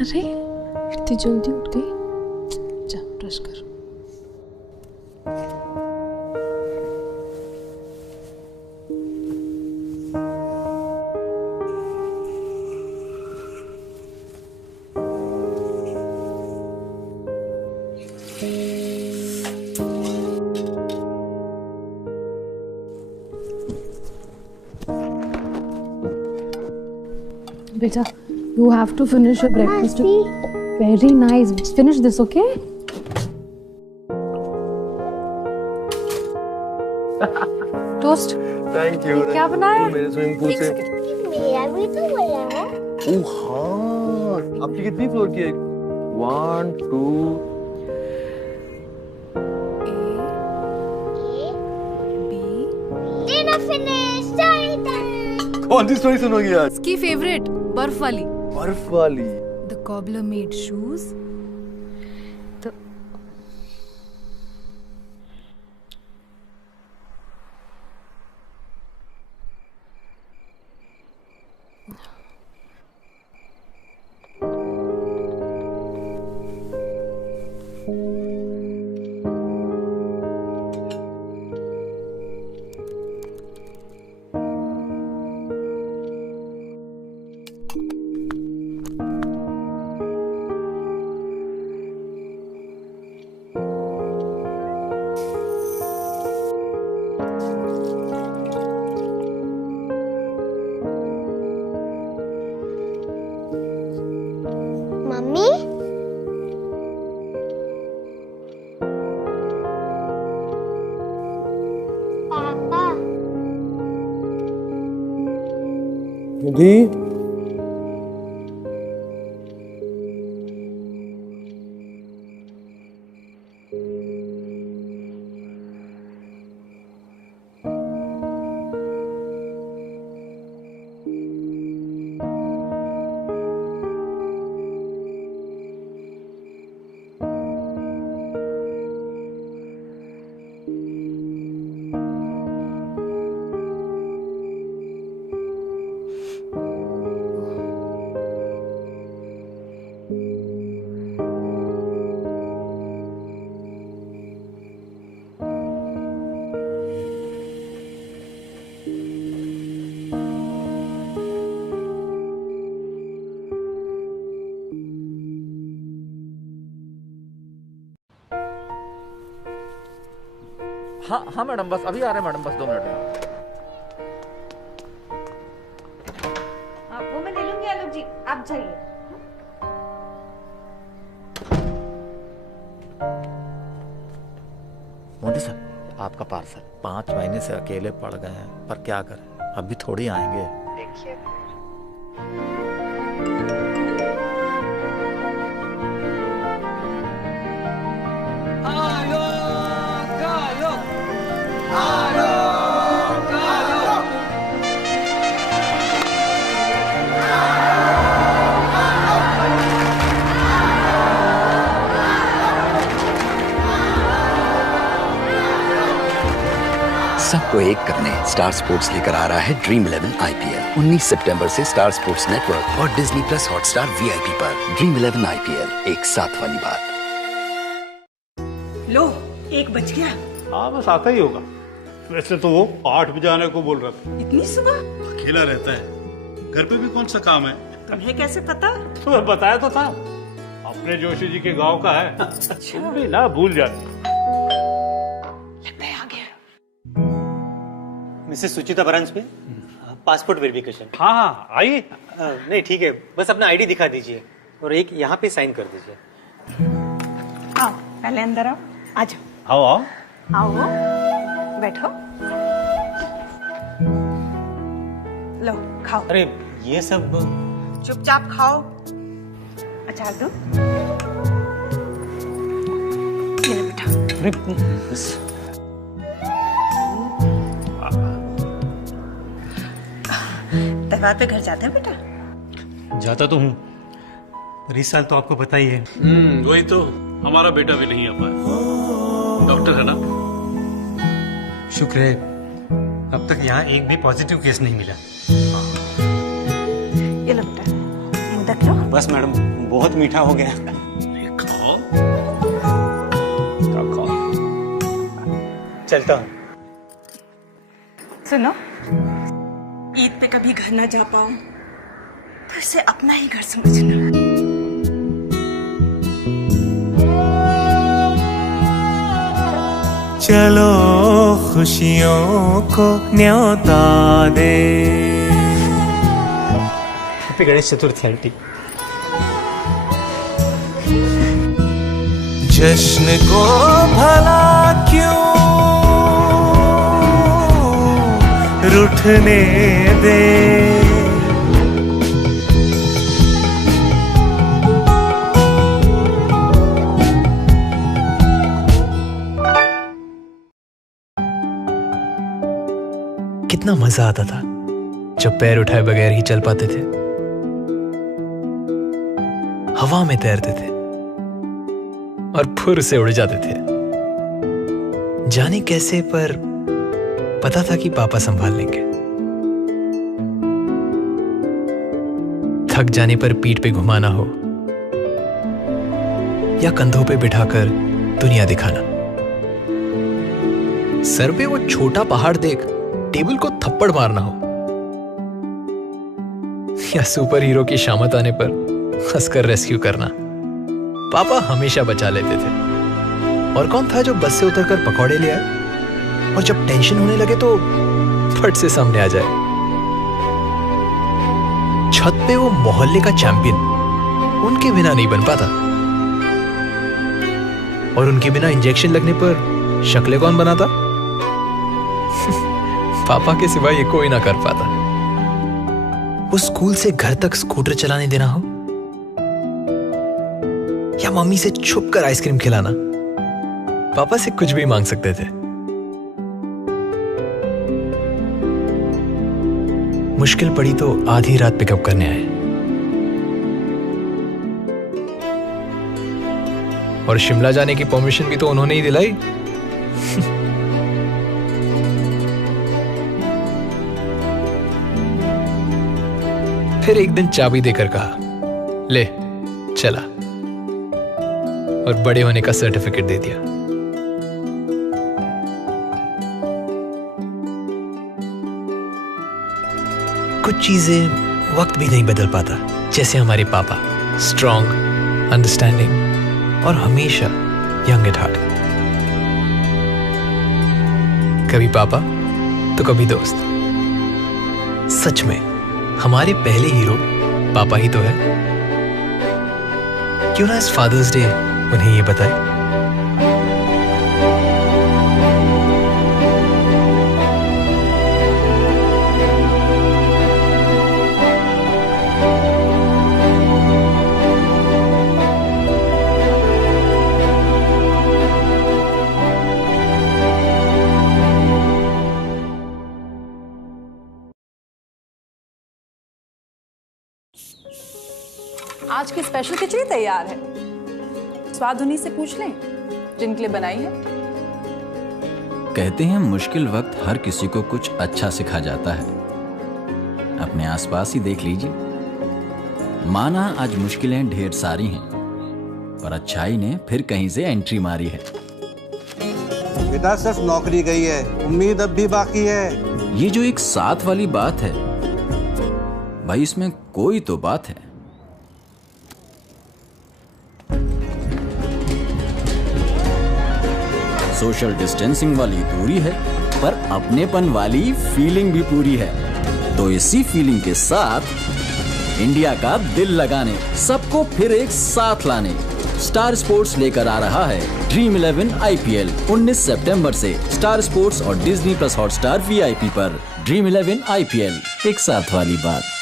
अरे इतनी जल्दी उठ गई। जा ब्रश कर। बेटा, you have to finish your breakfast. Very nice. Finish this, okay? Toast. Thank you. क्या बनाया? मेरे स्विमिंग पूल से। मेरा भी तो बड़ा है। ओह हाँ, आपकी कितनी फ्लोर की है? 1 2 डिनर फिनिश। Story time. कौन सी स्टोरी सुनोगी आज? इसकी फेवरेट बर्फ वाली। बर्फ वाली। The cobbler made shoes. The mummy papa Nidhi हाँ हाँ मैडम, बस अभी आ रहे हैं मैडम, बस 2 मिनट में। वो मैं ले लूंगी आलोक जी, आप जाइए। मोदी सर, आपका पार्सल 5 महीने से अकेले पड़ गए हैं, पर क्या करें, अभी थोड़ी आएंगे। देखिए सबको एक करने स्टार स्पोर्ट्स लेकर आ रहा है ड्रीम 11 IPL 19 सितंबर से स्टार स्पोर्ट्स नेटवर्क और डिज्नी प्लस हॉटस्टार VIP पर। ड्रीम 11 IPL, एक साथ वाली बात। लो, 1 बज गया। हाँ बस आता ही होगा। वैसे तो वो 8 बजे आने को बोल रहा था। इतनी सुबह? अकेला रहता है, घर पे भी कौन सा काम है। तुम्हें कैसे पता? तुम्हें बताया तो था, अपने जोशी जी के गांव का है। तुम भी ना भूल जाते। लगता है आ गया। मिसेस सुचिता बरांच पे पासपोर्ट वेरिफिकेशन। हाँ हाँ आइए। नहीं ठीक है, बस अपना आईडी दिखा दीजिए और एक यहाँ पे साइन कर दीजिए। आओ, पहले अंदर आओ। आ जाओ। आओ आओ। आओ, बैठो। लो, खाओ। अरे ये सब चुपचाप खाओ। अचार दो। ये लो बेटा। त्योहार पे घर जाते हैं बेटा? जाता तो हूँ, पर इस साल तो आपको पता ही है। वही तो, हमारा बेटा भी नहीं आ पाया। डॉक्टर है ना? शुक्र है अब तक यहाँ एक भी पॉजिटिव केस नहीं मिला। ये लो बेटा, मोदक मत लो। बस मैडम, बहुत मीठा हो गया। खाओ चलता हूँ। सुनो, ईद पे कभी घर ना जा पाऊं तो इसे अपना ही घर समझना। चलो खुशियों को न्योता दे। Happy Ganesh Chaturthi aunty. जश्न को भला क्यों रूठने दे। कितना मजा आता था जब पैर उठाए बगैर ही चल पाते थे, हवा में तैरते थे और फुर से उड़ जाते थे। जाने कैसे, पर पता था कि पापा संभाल लेंगे। थक जाने पर पीठ पे घुमाना हो या कंधों पे बिठाकर दुनिया दिखाना। सर पे वो छोटा पहाड़ देख टेबल को थप्पड़ मारना हो, या सुपर हीरो की शामत आने पर हंसकर रेस्क्यू करना। पापा हमेशा बचा लेते थे। और कौन था जो बस से उतरकर पकौड़े ले आए और जब टेंशन होने लगे तो फट से सामने आ जाए। छत पे वो मोहल्ले का चैंपियन उनके बिना नहीं बन पाता, और उनके बिना इंजेक्शन लगने पर शक्लें कौन बनाता? पापा के सिवा ये कोई ना कर पाता। वो स्कूल से घर तक स्कूटर चलाने देना हो या मम्मी से छुप कर आइसक्रीम खिलाना, पापा से कुछ भी मांग सकते थे। मुश्किल पड़ी तो आधी रात पिकअप करने आए, और शिमला जाने की परमिशन भी तो उन्होंने ही दिलाई। फिर एक दिन चाबी देकर कहा, ले चला, और बड़े होने का सर्टिफिकेट दे दिया। कुछ चीजें वक्त भी नहीं बदल पाता, जैसे हमारे पापा, स्ट्रॉन्ग, अंडरस्टैंडिंग और हमेशा यंग एट हार्ट। कभी पापा तो कभी दोस्त। सच में हमारे पहले हीरो पापा ही तो है। क्यों ना इस फादर्स डे उन्हें ये बताए। आज की स्पेशल खिचड़ी तैयार है। स्वाद उन्हीं से पूछ लें जिनके लिए बनाई है। कहते हैं मुश्किल वक्त हर किसी को कुछ अच्छा सिखा जाता है। अपने आसपास ही देख लीजिए। माना आज मुश्किलें ढेर सारी हैं, पर अच्छाई ने फिर कहीं से एंट्री मारी है। बेटा सिर्फ नौकरी गई है, उम्मीद अब भी बाकी है। ये जो एक साथ वाली बात है भाई, इसमें कोई तो बात है। सोशल डिस्टेंसिंग वाली दूरी है, पर अपनेपन वाली फीलिंग भी पूरी है। तो इसी फीलिंग के साथ इंडिया का दिल लगाने, सबको फिर एक साथ लाने स्टार स्पोर्ट्स लेकर आ रहा है ड्रीम 11 IPL 19 सितंबर से स्टार स्पोर्ट्स और डिज्नी प्लस हॉटस्टार VIP पर। ड्रीम 11 IPL, एक साथ वाली बात।